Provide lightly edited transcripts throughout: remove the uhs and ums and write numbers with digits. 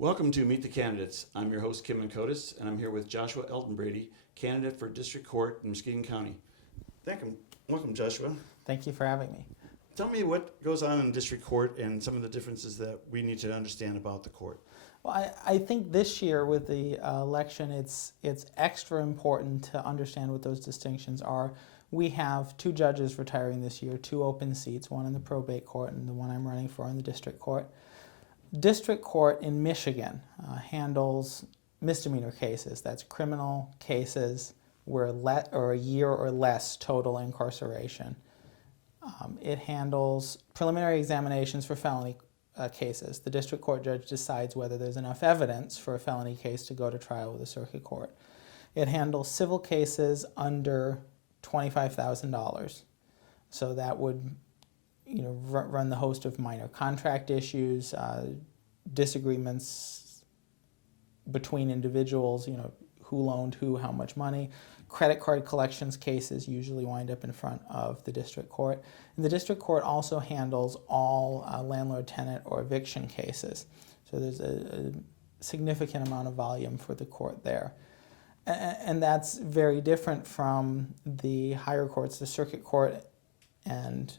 Welcome to Meet the Candidates. I'm your host, Kim Mankotis, and I'm here with Joshua EldenBrady, candidate for District Court in Muskegon County. Welcome, Joshua. Thank you for having me. Tell me what goes on in District Court and some of the differences that we need to understand about the court. Well, I think this year with the election, it's extra important to understand what those distinctions are. We have two judges retiring this year, two open seats, one in the probate court and the one I'm running for in the district court. District Court in Michigan handles misdemeanor cases. That's criminal cases where a year or less total incarceration. It handles preliminary examinations for felony cases. The district court judge decides whether there's enough evidence for a felony case to go to trial with a circuit court. It handles civil cases under $25,000. So that would run the host of minor contract issues, disagreements between individuals, who loaned who, how much money. Credit card collections cases usually wind up in front of the district court. And the district court also handles all landlord-tenant or eviction cases. So there's a significant amount of volume for the court there. And that's very different from the higher courts. The circuit court and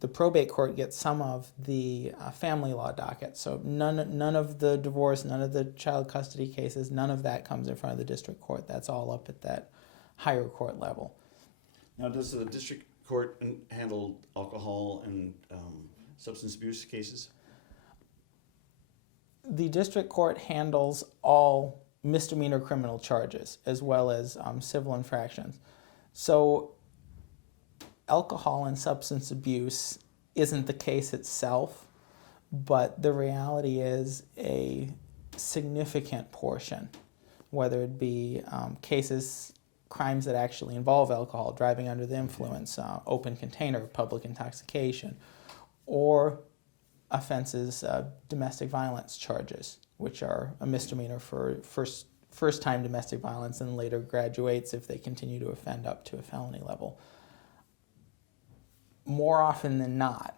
the probate court gets some of the family law docket. So none of the divorce, none of the child custody cases, none of that comes in front of the district court. That's all up at that higher court level. Now, does the district court handle alcohol and substance abuse cases? The district court handles all misdemeanor criminal charges as well as civil infractions. So alcohol and substance abuse isn't the case itself, but the reality is a significant portion, whether it be crimes that actually involve alcohol, driving under the influence, open container, public intoxication, or offenses, domestic violence charges, which are a misdemeanor for first-time domestic violence and later graduates if they continue to offend up to a felony level. More often than not,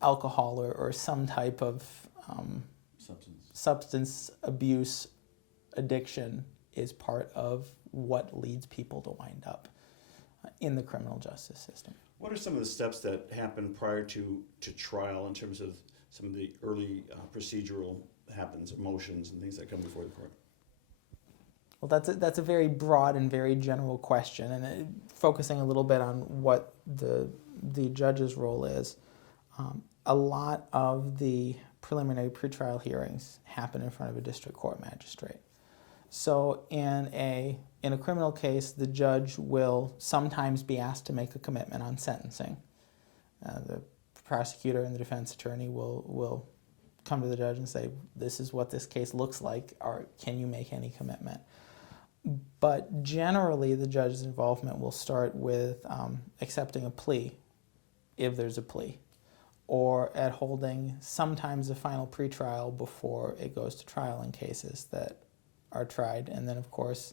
alcohol or some type of substance abuse addiction is part of what leads people to wind up in the criminal justice system. What are some of the steps that happen prior to trial in terms of some of the early procedural motions and things that come before the court? Well, that's a very broad and very general question, and focusing a little bit on what the judge's role is. A lot of the preliminary pretrial hearings happen in front of a district court magistrate. So in a criminal case, the judge will sometimes be asked to make a commitment on sentencing. The prosecutor and the defense attorney will come to the judge and say, this is what this case looks like, or can you make any commitment? But generally, the judge's involvement will start with accepting a plea, if there's a plea, or at holding sometimes a final pretrial before it goes to trial in cases that are tried, and then, of course,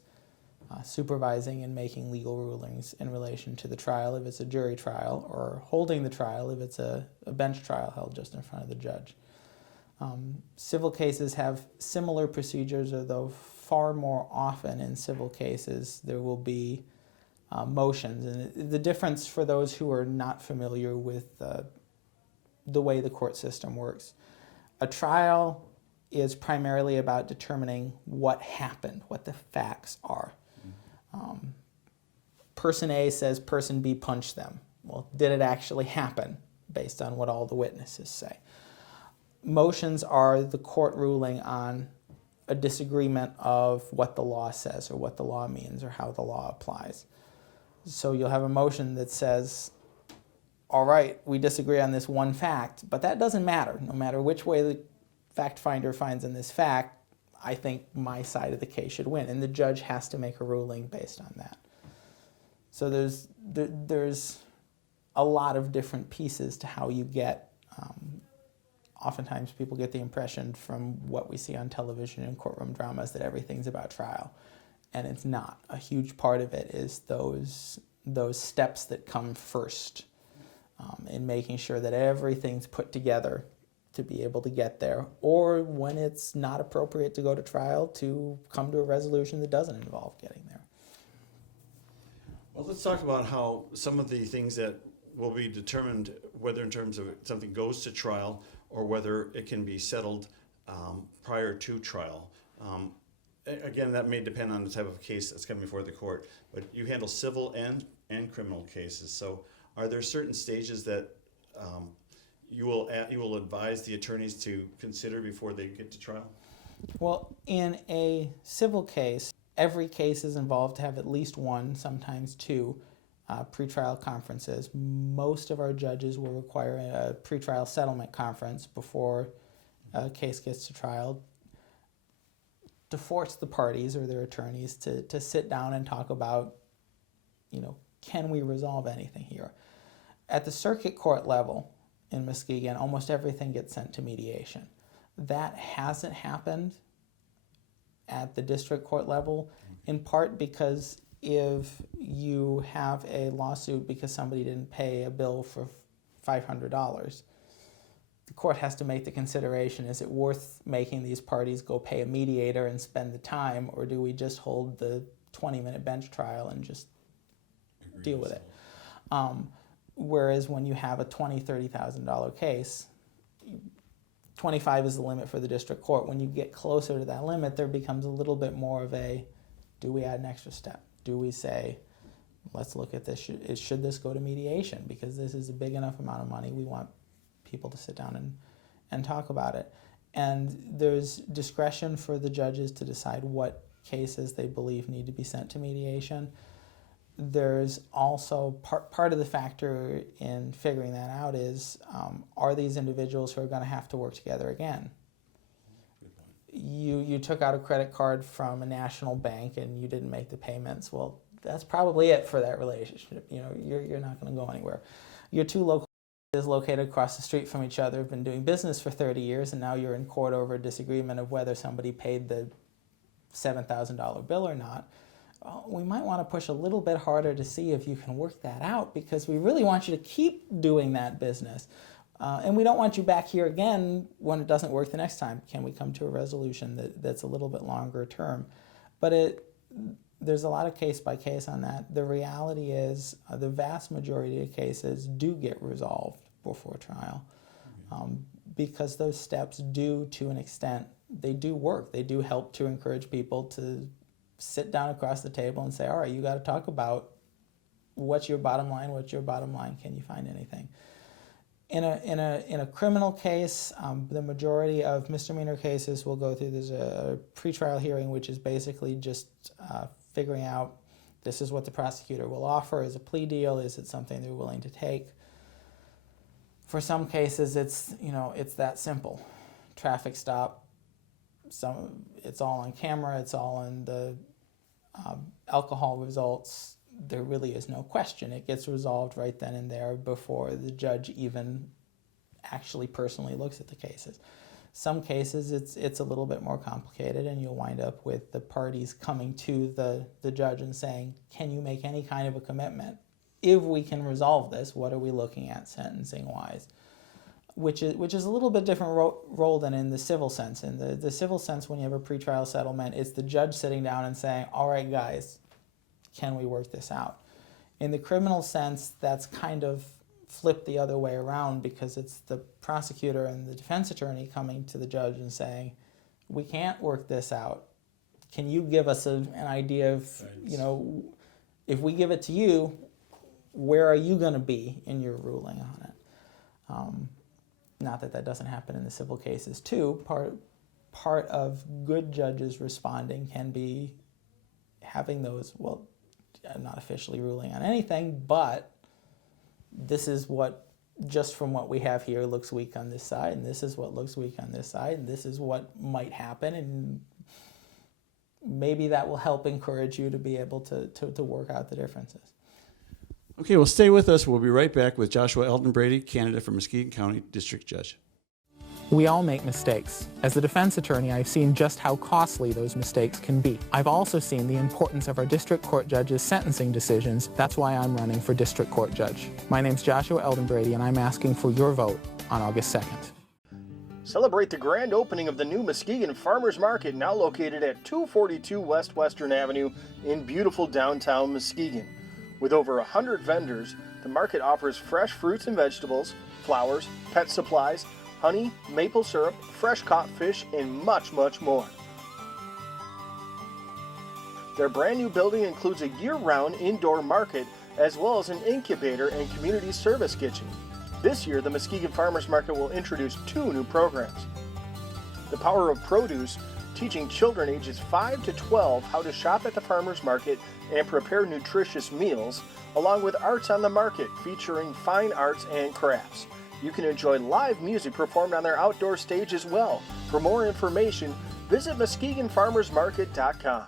supervising and making legal rulings in relation to the trial if it's a jury trial, or holding the trial if it's a bench trial held just in front of the judge. Civil cases have similar procedures, although far more often in civil cases there will be motions. And the difference for those who are not familiar with the way the court system works, a trial is primarily about determining what happened, what the facts are. Person A says person B punched them. Well, did it actually happen based on what all the witnesses say? Motions are the court ruling on a disagreement of what the law says or what the law means or how the law applies. So you'll have a motion that says, all right, we disagree on this one fact, but that doesn't matter. No matter which way the fact finder finds in this fact, I think my side of the case should win, and the judge has to make a ruling based on that. So there's a lot of different pieces to how you get. Oftentimes people get the impression from what we see on television and courtroom dramas that everything's about trial, and it's not. A huge part of it is those steps that come first in making sure that everything's put together to be able to get there, or when it's not appropriate to go to trial, to come to a resolution that doesn't involve getting there. Well, let's talk about how some of the things that will be determined, whether in terms of something goes to trial or whether it can be settled prior to trial. Again, that may depend on the type of case that's coming before the court, but you handle civil and criminal cases. So are there certain stages that you will advise the attorneys to consider before they get to trial? Well, in a civil case, every case is involved to have at least one, sometimes two, pretrial conferences. Most of our judges will require a pretrial settlement conference before a case gets to trial to force the parties or their attorneys to sit down and talk about, can we resolve anything here? At the circuit court level in Muskegon, almost everything gets sent to mediation. That hasn't happened at the district court level, in part because if you have a lawsuit because somebody didn't pay a bill for $500, the court has to make the consideration, is it worth making these parties go pay a mediator and spend the time, or do we just hold the 20-minute bench trial and just deal with it? Whereas when you have a $20,000, $30,000 case, 25 is the limit for the district court. When you get closer to that limit, there becomes a little bit more of a, do we add an extra step? Do we say, let's look at this, should this go to mediation? Because this is a big enough amount of money, we want people to sit down and talk about it. And there's discretion for the judges to decide what cases they believe need to be sent to mediation. There's also part of the factor in figuring that out is, are these individuals who are going to have to work together again? You took out a credit card from a national bank and you didn't make the payments. Well, that's probably it for that relationship. You're not going to go anywhere. Your two local is located across the street from each other, have been doing business for 30 years, and now you're in court over a disagreement of whether somebody paid the $7,000 bill or not. Well, we might want to push a little bit harder to see if you can work that out, because we really want you to keep doing that business. And we don't want you back here again when it doesn't work the next time. Can we come to a resolution that's a little bit longer term? But there's a lot of case by case on that. The reality is the vast majority of cases do get resolved before trial, because those steps do, to an extent, they do work. They do help to encourage people to sit down across the table and say, all right, you got to talk about what's your bottom line, can you find anything? In a criminal case, the majority of misdemeanor cases will go through, there's a pretrial hearing, which is basically just figuring out, this is what the prosecutor will offer as a plea deal, is it something they're willing to take? For some cases, it's that simple. Traffic stop, it's all on camera, it's all in the alcohol results. There really is no question. It gets resolved right then and there before the judge even actually personally looks at the cases. Some cases it's a little bit more complicated, and you'll wind up with the parties coming to the judge and saying, can you make any kind of a commitment? If we can resolve this, what are we looking at sentencing-wise? Which is a little bit different role than in the civil sense. In the civil sense, when you have a pretrial settlement, it's the judge sitting down and saying, all right, guys, can we work this out? In the criminal sense, that's kind of flipped the other way around, because it's the prosecutor and the defense attorney coming to the judge and saying, we can't work this out. Can you give us an idea of, if we give it to you, where are you going to be in your ruling on it? Not that doesn't happen in the civil cases too. Part of good judges responding can be having those, well, I'm not officially ruling on anything, but this is what, just from what we have here, looks weak on this side, and this is what looks weak on this side, and this is what might happen, and maybe that will help encourage you to be able to work out the differences. Okay, well, stay with us. We'll be right back with Joshua EldenBrady, candidate for Muskegon County District Judge. We all make mistakes. As a defense attorney, I've seen just how costly those mistakes can be. I've also seen the importance of our district court judges' sentencing decisions. That's why I'm running for district court judge. My name's Joshua EldenBrady, and I'm asking for your vote on August 2nd. Celebrate the grand opening of the new Muskegon Farmers Market, now located at 242 West Western Avenue in beautiful downtown Muskegon. With over 100 vendors, the market offers fresh fruits and vegetables, flowers, pet supplies, honey, maple syrup, fresh caught fish, and much, much more. Their brand new building includes a year-round indoor market as well as an incubator and community service kitchen. This year, the Muskegon Farmers Market will introduce 2 new programs. The Power of Produce, teaching children ages 5 to 12 how to shop at the farmers market and prepare nutritious meals, along with Arts on the Market, featuring fine arts and crafts. You can enjoy live music performed on their outdoor stage as well. For more information, visit MuskegonFarmersMarket.com.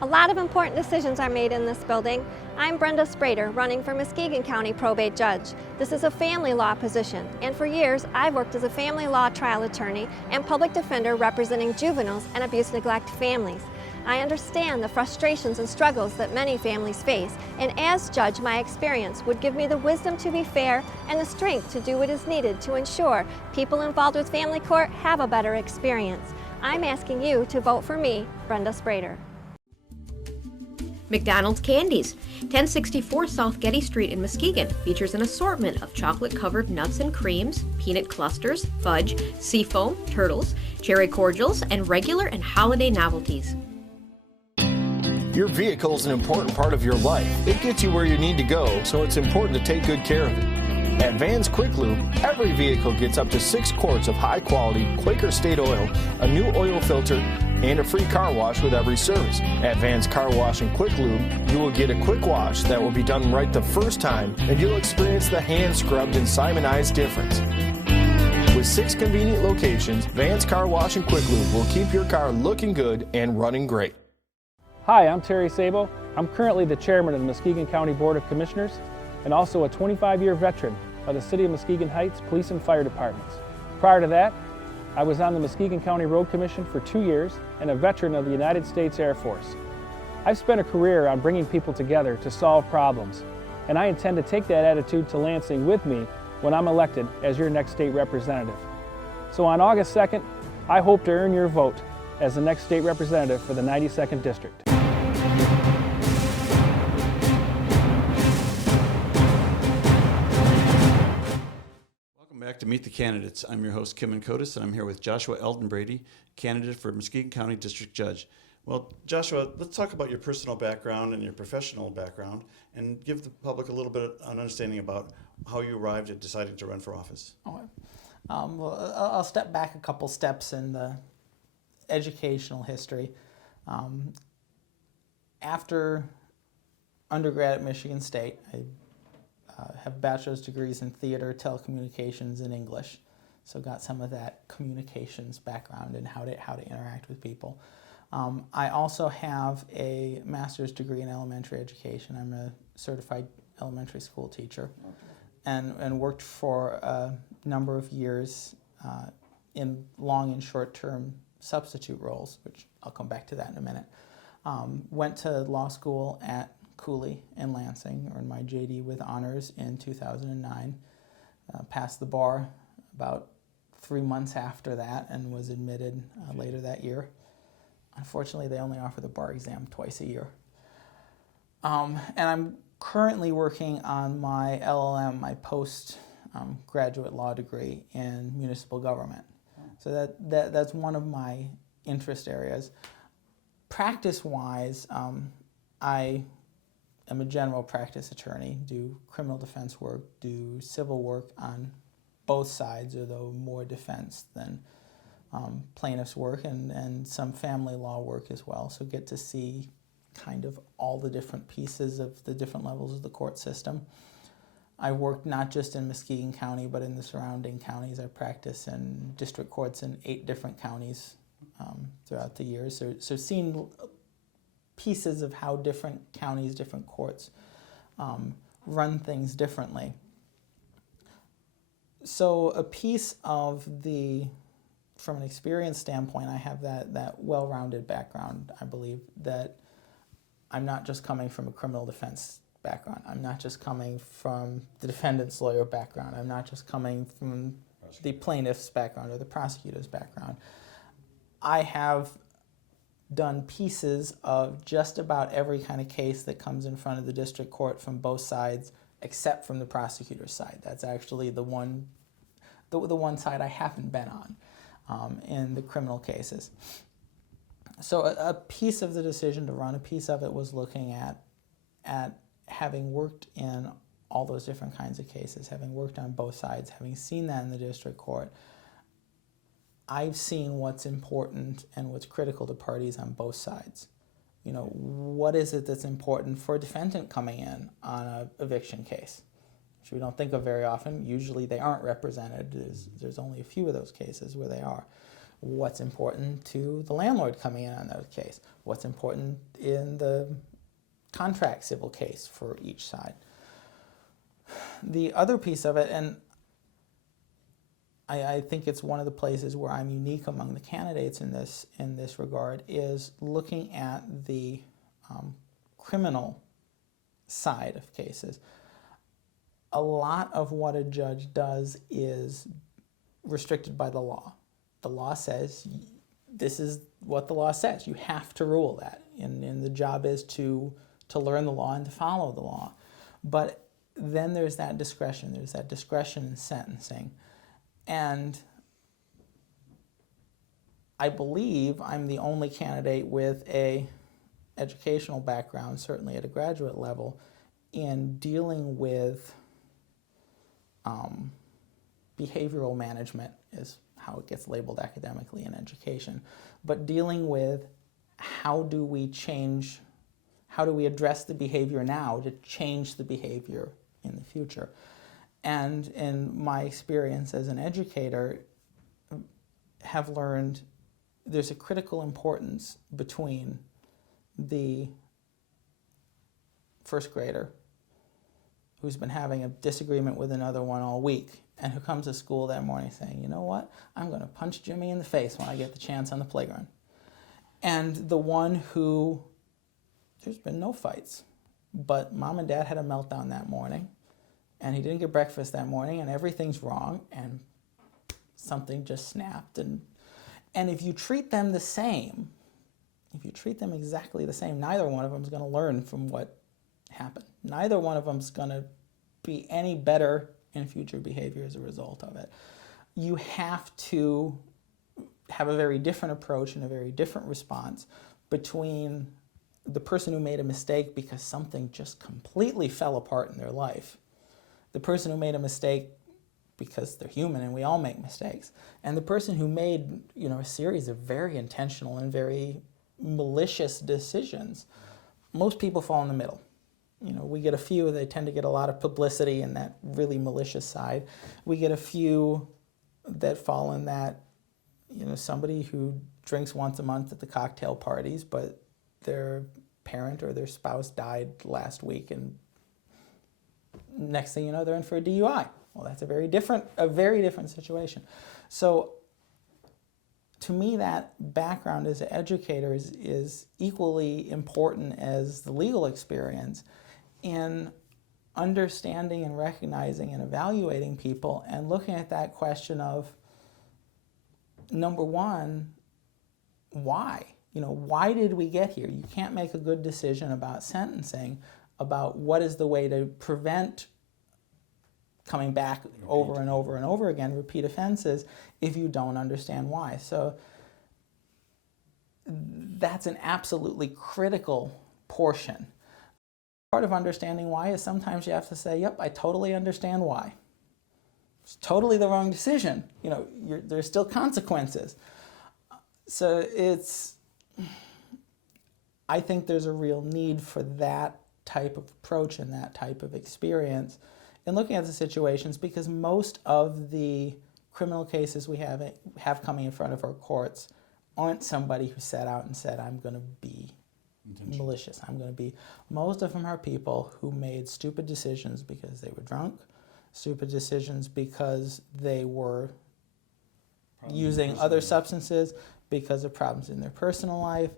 A lot of important decisions are made in this building. I'm Brenda Sprader, running for Muskegon County Probate Judge. This is a family law position, and for years I've worked as a family law trial attorney and public defender representing juveniles and abuse-neglect families. I understand the frustrations and struggles that many families face, and as judge, my experience would give me the wisdom to be fair and the strength to do what is needed to ensure people involved with family court have a better experience. I'm asking you to vote for me, Brenda Sprader. McDonald's Candies, 1064 South Getty Street in Muskegon, features an assortment of chocolate-covered nuts and creams, peanut clusters, fudge, seafoam, turtles, cherry cordials, and regular and holiday novelties. Your vehicle is an important part of your life. It gets you where you need to go, so it's important to take good care of it. At Van's Quick Lube, every vehicle gets up to 6 quarts of high-quality Quaker State oil, a new oil filter, and a free car wash with every service. At Van's Car Wash and Quick Lube, you will get a quick wash that will be done right the first time, and you'll experience the hand-scrubbed and Simonized difference. With 6 convenient locations, Van's Car Wash and Quick Lube will keep your car looking good and running great. Hi, I'm Terry Sabo. I'm currently the chairman of the Muskegon County Board of Commissioners and also a 25-year veteran of the City of Muskegon Heights Police and Fire Departments. Prior to that, I was on the Muskegon County Road Commission for 2 years and a veteran of the United States Air Force. I've spent a career on bringing people together to solve problems, and I intend to take that attitude to Lansing with me when I'm elected as your next state representative. So on August 2nd, I hope to earn your vote as the next state representative for the 92nd District. Back to Meet the Candidates. I'm your host, Kim Inkotis, and I'm here with Joshua EldenBrady, candidate for Muskegon County District Judge. Well, Joshua, let's talk about your personal background and your professional background and give the public a little bit of an understanding about how you arrived at deciding to run for office. Okay. Well, I'll step back a couple steps in the educational history. After undergrad at Michigan State, I have bachelor's degrees in theater, telecommunications, and English. So got some of that communications background and how to interact with people. I also have a master's degree in elementary education. I'm a certified elementary school teacher, and worked for a number of years in long and short-term substitute roles, which I'll come back to that in a minute. Went to law school at Cooley in Lansing, earned my JD with honors in 2009, passed the bar about 3 months after that and was admitted later that year. Unfortunately, they only offer the bar exam twice a year. And I'm currently working on my LLM, my post-graduate law degree in municipal government. So that's one of my interest areas. Practice-wise, I am a general practice attorney, do criminal defense work, do civil work on both sides, although more defense than plaintiff's work, and some family law work as well. So get to see kind of all the different pieces of the different levels of the court system. I worked not just in Muskegon County, but in the surrounding counties. I practice in district courts in 8 different counties throughout the years. So seeing pieces of how different counties, different courts run things differently. So a piece of from an experience standpoint, I have that well-rounded background. I believe that I'm not just coming from a criminal defense background. I'm not just coming from the defendant's lawyer background. I'm not just coming from the plaintiff's background or the prosecutor's background. I have done pieces of just about every kind of case that comes in front of the district court from both sides, except from the prosecutor's side. That's actually the one side I haven't been on in the criminal cases. So a piece of the decision to run, a piece of it was looking at having worked in all those different kinds of cases, having worked on both sides, having seen that in the district court. I've seen what's important and what's critical to parties on both sides. You know, what is it that's important for a defendant coming in on an eviction case, which we don't think of very often. Usually they aren't represented. There's only a few of those cases where they are. What's important to the landlord coming in on that case? What's important in the contract civil case for each side? The other piece of it, and I think it's one of the places where I'm unique among the candidates in this regard, is looking at the criminal side of cases. A lot of what a judge does is restricted by the law. The law says, this is what the law says. You have to rule that. And the job is to learn the law and to follow the law. But then there's that discretion. There's that discretion in sentencing. And I believe I'm the only candidate with a educational background, certainly at a graduate level, in dealing with behavioral management is how it gets labeled academically in education, but dealing with how do we address the behavior now to change the behavior in the future. And in my experience as an educator, have learned there's a critical importance between the first grader who's been having a disagreement with another one all week and who comes to school that morning saying, you know what, I'm going to punch Jimmy in the face when I get the chance on the playground. And the one who, there's been no fights, but mom and dad had a meltdown that morning, and he didn't get breakfast that morning, and everything's wrong, and something just snapped. And if you treat them the same, if you treat them exactly the same, neither one of them is going to learn from what happened. Neither one of them is going to be any better in future behavior as a result of it. You have to have a very different approach and a very different response between the person who made a mistake because something just completely fell apart in their life, the person who made a mistake because they're human and we all make mistakes, and the person who made, you know, a series of very intentional and very malicious decisions. Most people fall in the middle. You know, we get a few, they tend to get a lot of publicity in that really malicious side. We get a few that fall in that, you know, somebody who drinks once a month at the cocktail parties, but their parent or their spouse died last week, and next thing you know, they're in for a DUI. Well, that's a very different situation. So to me, that background as an educator is equally important as the legal experience in understanding and recognizing and evaluating people and looking at that question of, number one, why? You know, why did we get here? You can't make a good decision about sentencing, about what is the way to prevent coming back over and over and over again, repeat offenses, if you don't understand why. So that's an absolutely critical portion. Part of understanding why is sometimes you have to say, yep, I totally understand why. It's totally the wrong decision. You know, there's still consequences. So I think there's a real need for that type of approach and that type of experience in looking at the situations, because most of the criminal cases we have coming in front of our courts aren't somebody who set out and said, I'm going to be malicious. Most of them are people who made stupid decisions because they were drunk, stupid decisions because they were using other substances, because of problems in their personal life,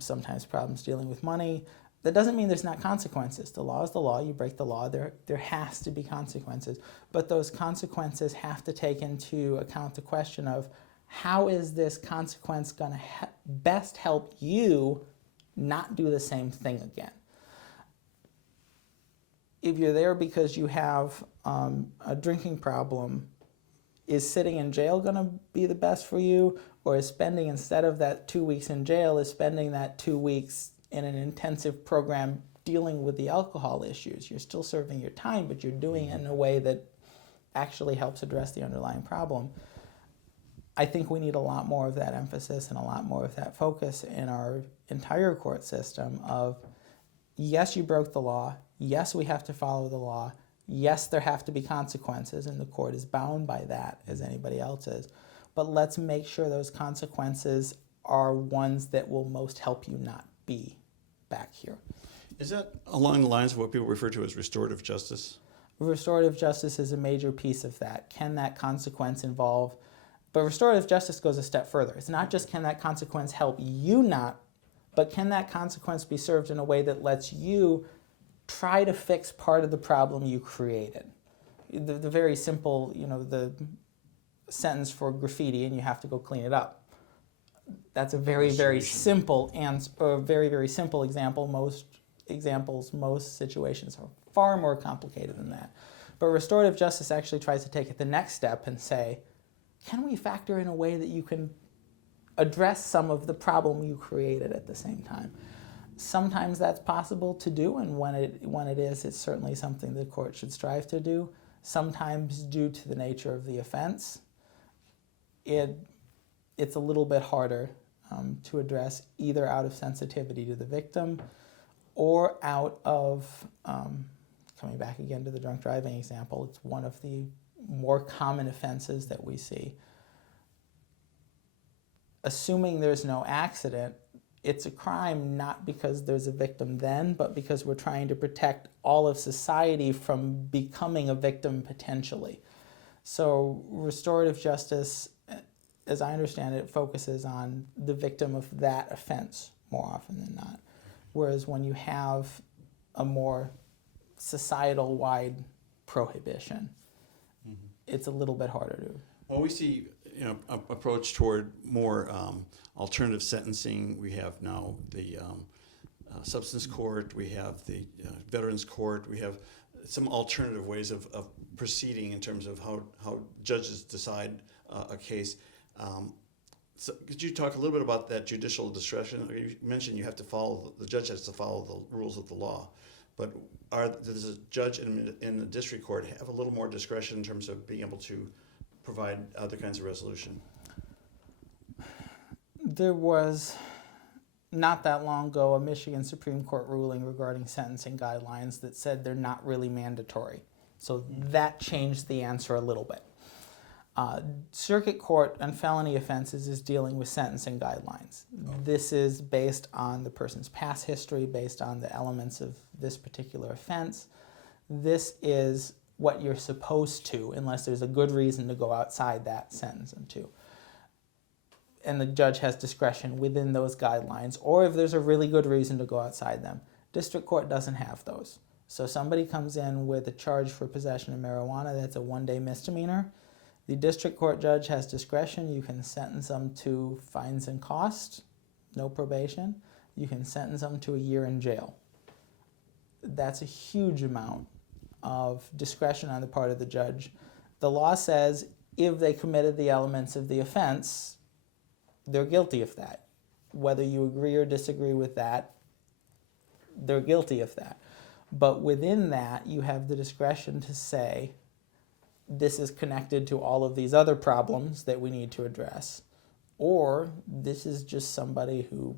sometimes problems dealing with money. That doesn't mean there's not consequences. The law is the law. You break the law, there has to be consequences. But those consequences have to take into account the question of how is this consequence going to best help you not do the same thing again. If you're there because you have a drinking problem, is sitting in jail going to be the best for you? Or is spending, instead of that 2 weeks in jail, is spending that 2 weeks in an intensive program dealing with the alcohol issues? You're still serving your time, but you're doing it in a way that actually helps address the underlying problem. I think we need a lot more of that emphasis and a lot more of that focus in our entire court system of, yes, you broke the law. Yes, we have to follow the law. Yes, there have to be consequences, and the court is bound by that, as anybody else is. But let's make sure those consequences are ones that will most help you not be back here. Is that along the lines of what people refer to as restorative justice? Restorative justice is a major piece of that. Can that consequence involve... But restorative justice goes a step further. It's not just can that consequence help you not, but can that consequence be served in a way that lets you try to fix part of the problem you created. The very simple, the sentence for graffiti and you have to go clean it up. That's a very, very simple very simple example. Most situations are far more complicated than that. But restorative justice actually tries to take it the next step and say, can we factor in a way that you can address some of the problem you created at the same time? Sometimes that's possible to do, and when it is, it's certainly something the court should strive to do. Sometimes, due to the nature of the offense, it's a little bit harder to address, either out of sensitivity to the victim or out of, coming back again to the drunk driving example, it's one of the more common offenses that we see. Assuming there's no accident, it's a crime not because there's a victim then, but because we're trying to protect all of society from becoming a victim potentially. So restorative justice, as I understand it, focuses on the victim of that offense more often than not. Whereas when you have a more societal-wide prohibition, it's a little bit harder to... Well, we see approach toward more alternative sentencing. We have now the substance court, we have the veterans court, we have some alternative ways of proceeding in terms of how judges decide a case. So could you talk a little bit about that judicial discretion? You mentioned the judge has to follow the rules of the law, but does a judge in the district court have a little more discretion in terms of being able to provide other kinds of resolution? There was, not that long ago, a Michigan Supreme Court ruling regarding sentencing guidelines that said they're not really mandatory. So that changed the answer a little bit. Circuit court on felony offenses is dealing with sentencing guidelines. This is based on the person's past history, based on the elements of this particular offense. This is what you're supposed to, unless there's a good reason to go outside that, sentence them to. And the judge has discretion within those guidelines, or if there's a really good reason to go outside them. District court doesn't have those. So somebody comes in with a charge for possession of marijuana, that's a one-day misdemeanor. The district court judge has discretion. You can sentence them to fines and costs, no probation. You can sentence them to a year in jail. That's a huge amount of discretion on the part of the judge. The law says if they committed the elements of the offense, they're guilty of that. Whether you agree or disagree with that, they're guilty of that. But within that, you have the discretion to say, this is connected to all of these other problems that we need to address, or this is just somebody who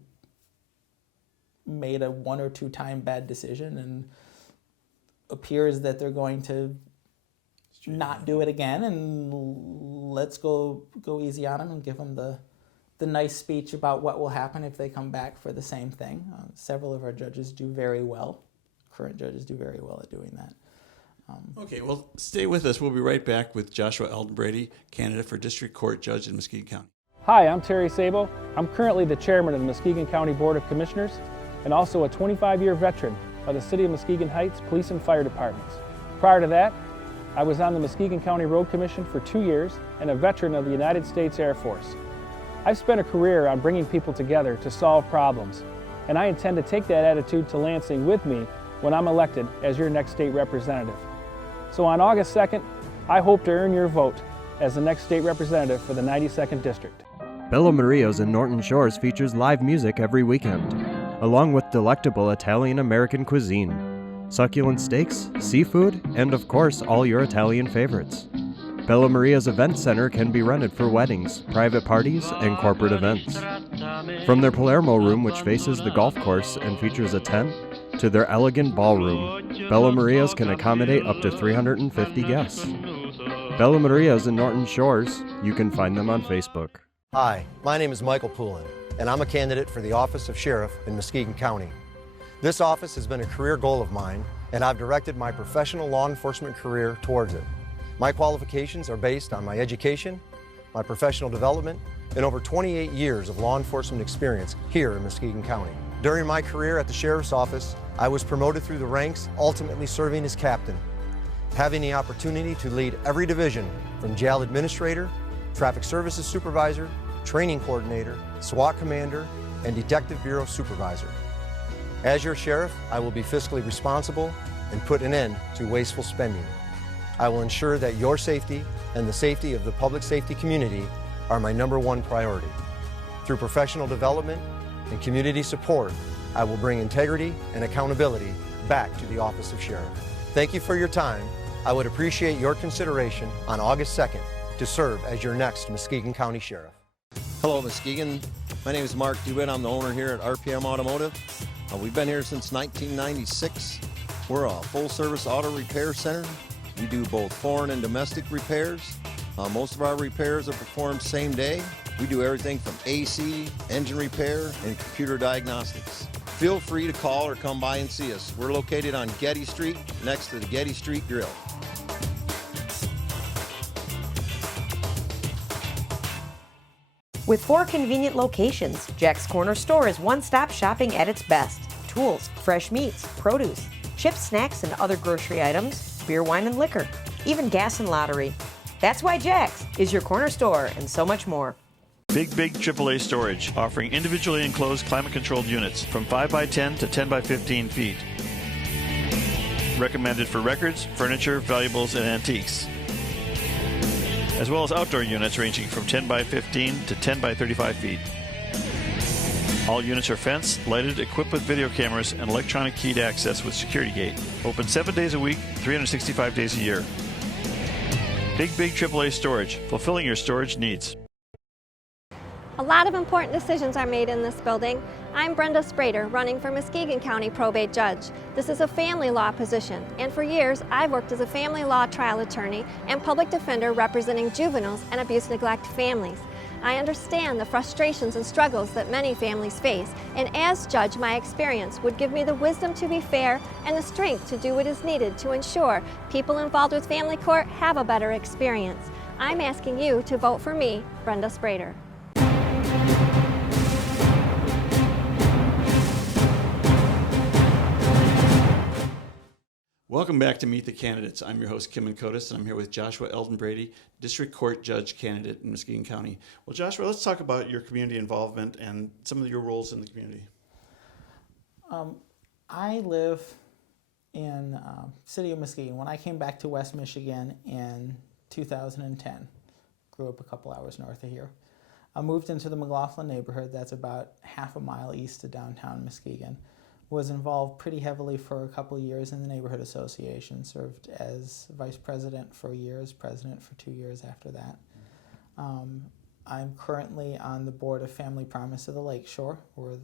made a 1 or 2 time bad decision and appears that they're going to not do it again, and let's go easy on them and give them the nice speech about what will happen if they come back for the same thing. Several of our judges do very well. Current judges do very well at doing that. Okay, well, stay with us. We'll be right back with Joshua EldenBrady, candidate for District Court Judge in Muskegon County. Hi, I'm Terry Sabo. I'm currently the chairman of the Muskegon County Board of Commissioners and also a 25-year veteran of the City of Muskegon Heights Police and Fire Departments. Prior to that, I was on the Muskegon County Road Commission for 2 years and a veteran of the United States Air Force. I've spent a career on bringing people together to solve problems, and I intend to take that attitude to Lansing with me when I'm elected as your next state representative. So on August 2nd, I hope to earn your vote as the next state representative for the 92nd District. Bella Maria's in Norton Shores features live music every weekend, along with delectable Italian-American cuisine, succulent steaks, seafood, and of course all your Italian favorites. Bella Maria's Event Center can be rented for weddings, private parties, and corporate events. From their Palermo room, which faces the golf course and features a tent, to their elegant ballroom, Bella Maria's can accommodate up to 350 guests. Bella Maria's in Norton Shores. You can find them on Facebook. Hi, my name is Michael Poulin, and I'm a candidate for the office of Sheriff in Muskegon County. This office has been a career goal of mine, and I've directed my professional law enforcement career towards it. My qualifications are based on my education, my professional development, and over 28 years of law enforcement experience here in Muskegon County. During my career at the Sheriff's Office, I was promoted through the ranks, ultimately serving as captain, having the opportunity to lead every division from jail administrator, traffic services supervisor, training coordinator, SWAT commander, and detective bureau supervisor. As your sheriff, I will be fiscally responsible and put an end to wasteful spending. I will ensure that your safety and the safety of the public safety community are my #1 priority. Through professional development and community support, I will bring integrity and accountability back to the office of sheriff. Thank you for your time. I would appreciate your consideration on August 2nd to serve as your next Muskegon County Sheriff. Hello, Muskegon. My name is Mark DeWitt. I'm the owner here at RPM Automotive. We've been here since 1996. We're a full-service auto repair center. We do both foreign and domestic repairs. Most of our repairs are performed same day. We do everything from AC, engine repair, and computer diagnostics. Feel free to call or come by and see us. We're located on Getty Street, next to the Getty Street Grill. With 4 convenient locations, Jack's Corner Store is one-stop shopping at its best. Tools, fresh meats, produce, chips, snacks, and other grocery items, beer, wine, and liquor, even gas and lottery. That's why Jack's is your corner store and so much more. Big AAA storage, offering individually enclosed climate-controlled units from 5x10 to 10x15 feet. Recommended for records, furniture, valuables, and antiques. As well as outdoor units ranging from 10x15 to 10x35 feet. All units are fenced, lighted, equipped with video cameras, and electronic keyed access with security gate. Open 7 days a week, 365 days a year. Big AAA storage, fulfilling your storage needs. A lot of important decisions are made in this building. I'm Brenda Sprader, running for Muskegon County Probate Judge. This is a family law position, and for years I've worked as a family law trial attorney and public defender representing juveniles and abuse-neglect families. I understand the frustrations and struggles that many families face, and as judge, my experience would give me the wisdom to be fair and the strength to do what is needed to ensure people involved with family court have a better experience. I'm asking you to vote for me, Brenda Sprader. Welcome back to Meet the Candidates. I'm your host, Kim Kotis, and I'm here with Joshua EldenBrady, District Court Judge Candidate in Muskegon County. Well, Joshua, let's talk about your community involvement and some of your roles in the community. I live in city of Muskegon. When I came back to West Michigan in 2010, grew up a couple hours north of here, I moved into the McLaughlin neighborhood that's about half a mile east of downtown Muskegon. Was involved pretty heavily for a couple of years in the neighborhood association, served as vice president for years, president for 2 years after that. I'm currently on the board of Family Promise of the Lakeshore. We're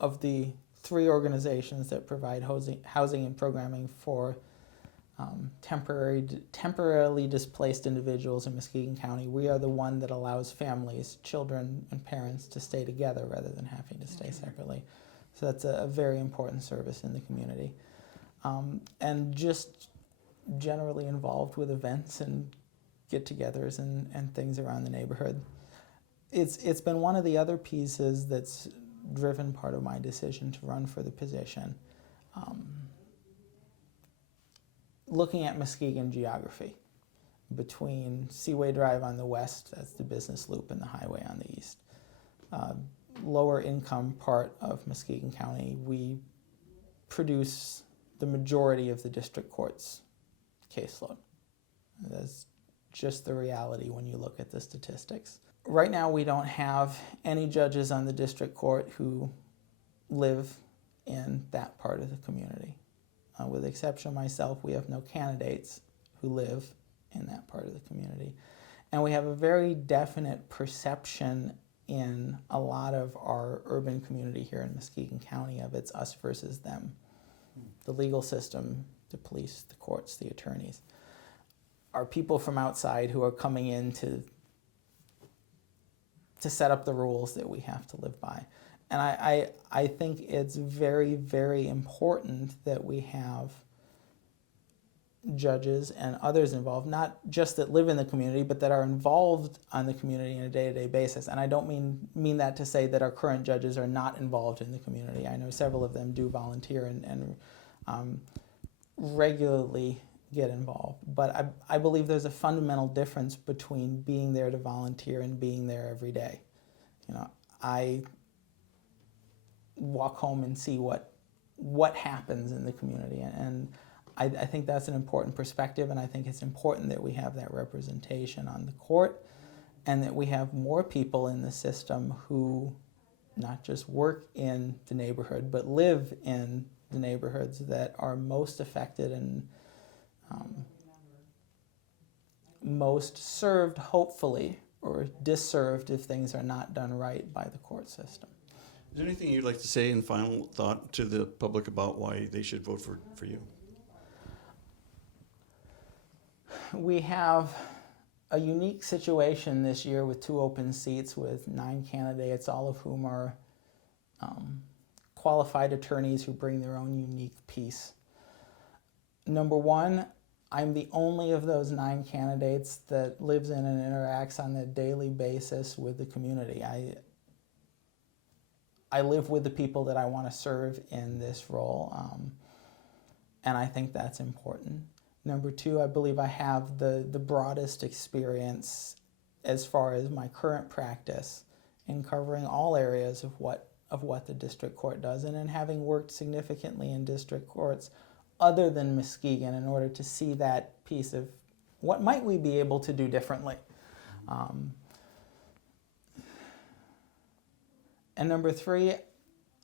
of the 3 organizations that provide housing and programming for temporarily displaced individuals in Muskegon County. We are the one that allows families, children, and parents to stay together rather than having to stay separately. So that's a very important service in the community. And just generally involved with events and get-togethers and things around the neighborhood. It's been one of the other pieces that's driven part of my decision to run for the position. Looking at Muskegon geography, between Seaway Drive on the west, that's the business loop, and the highway on the east. Lower income part of Muskegon County, we produce the majority of the district court's caseload. That's just the reality when you look at the statistics. Right now we don't have any judges on the district court who live in that part of the community. With the exception of myself, we have no candidates who live in that part of the community. And we have a very definite perception in a lot of our urban community here in Muskegon County of it's us versus them. The legal system, the police, the courts, the attorneys, are people from outside who are coming in to set up the rules that we have to live by. And I think it's very, very important that we have judges and others involved, not just that live in the community, but that are involved on the community on a day-to-day basis. And I don't mean that to say that our current judges are not involved in the community. I know several of them do volunteer and regularly get involved. But I believe there's a fundamental difference between being there to volunteer and being there every day. You know, I walk home and see what happens in the community, and I think that's an important perspective, and I think it's important that we have that representation on the court and that we have more people in the system who not just work in the neighborhood but live in the neighborhoods that are most affected and most served, hopefully, or disserved if things are not done right by the court system. Is there anything you'd like to say in final thought to the public about why they should vote for you? We have a unique situation this year with 2 open seats with 9 candidates, all of whom are qualified attorneys who bring their own unique piece. Number one, I'm the only of those 9 candidates that lives in and interacts on a daily basis with the community. I live with the people that I want to serve in this role, and I think that's important. Number 2, I believe I have the broadest experience as far as my current practice in covering all areas of what the district court does, and in having worked significantly in district courts other than Muskegon in order to see that piece of what might we be able to do differently. And number 3,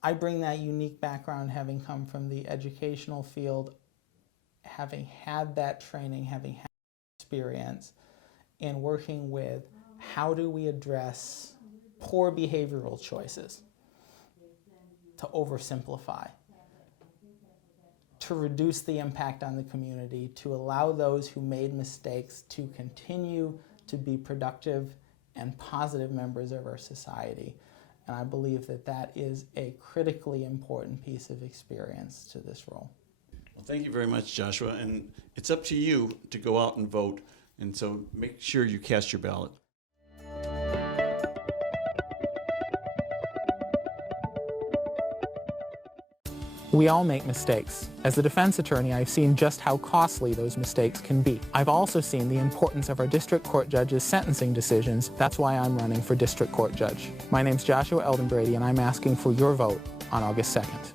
I bring that unique background having come from the educational field, having had that training, having had experience in working with how do we address poor behavioral choices, to oversimplify, to reduce the impact on the community, to allow those who made mistakes to continue to be productive and positive members of our society. And I believe that that is a critically important piece of experience to this role. Well, thank you very much, Joshua. And it's up to you to go out and vote. And so make sure you cast your ballot. We all make mistakes. As a defense attorney, I've seen just how costly those mistakes can be. I've also seen the importance of our district court judges' sentencing decisions. That's why I'm running for district court judge. My name's Joshua EldenBrady, and I'm asking for your vote on August 2nd.